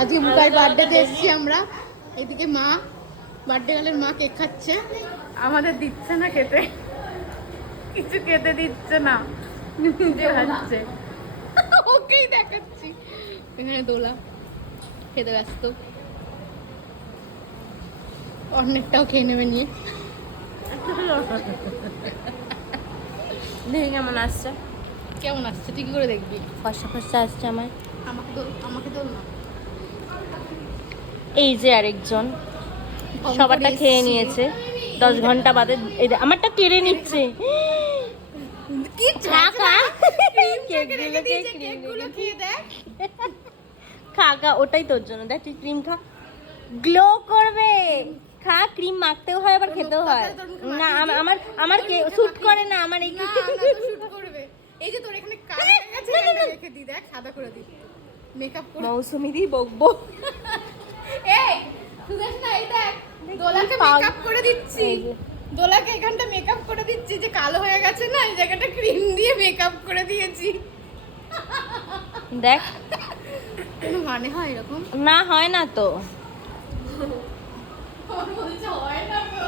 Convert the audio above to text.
আজকে বুকার বার্থডেতে এসেছি আমরা। এদিকে মা, বার্থডে গার্লের মা কেক খাচ্ছে, আমাদের দিচ্ছে না খেতে, কিছু খেতে দিচ্ছে না, নিজে খাচ্ছে। ওকেই দেখাচ্ছি। এখানে দোলা খেতে ব্যস্ত, অনেকটাও খেয়ে নেবে নিয়ে। দেখি কেমন আসছে। কেমন আসছে তুই কি করে দেখবি? ফর্সা ফর্সা আসছে আমার। আমাকে দোল না। এই যে আরেকজন সবারটা খেয়ে নিয়েছে 10 ঘন্টা বাদে। এই যে আমারটা কেড়ে নিচ্ছে। কি খা খা খা খা, ওটাই তোর জন্য। দেখ তুই ক্রিম খা, গ্লো করবে। খা, ক্রিম মাখতেও হয় আবার খেতেও হয়। না আমার আমার স্যুট করে না আমার এই। শুট করবে। এই যে তোর এখানে কালো হয়ে গেছে, এটা রেখে দি, দেখ সাদা করে দি, মেকআপ করে। মৌসুমি দি বকবো। এই সুদেশ না, এই দেখ দোলাকে মেকআপ করে দিচ্ছি, দোলাকে এখানটা মেকআপ করে দিচ্ছি, যে কালো হয়ে গেছে না এই জায়গাটা ক্রিম দিয়ে মেকআপ করে দিয়েছি। দেখ কোনো মানে হয় এরকম? না, হয় না তো। বলছে হয় না তো।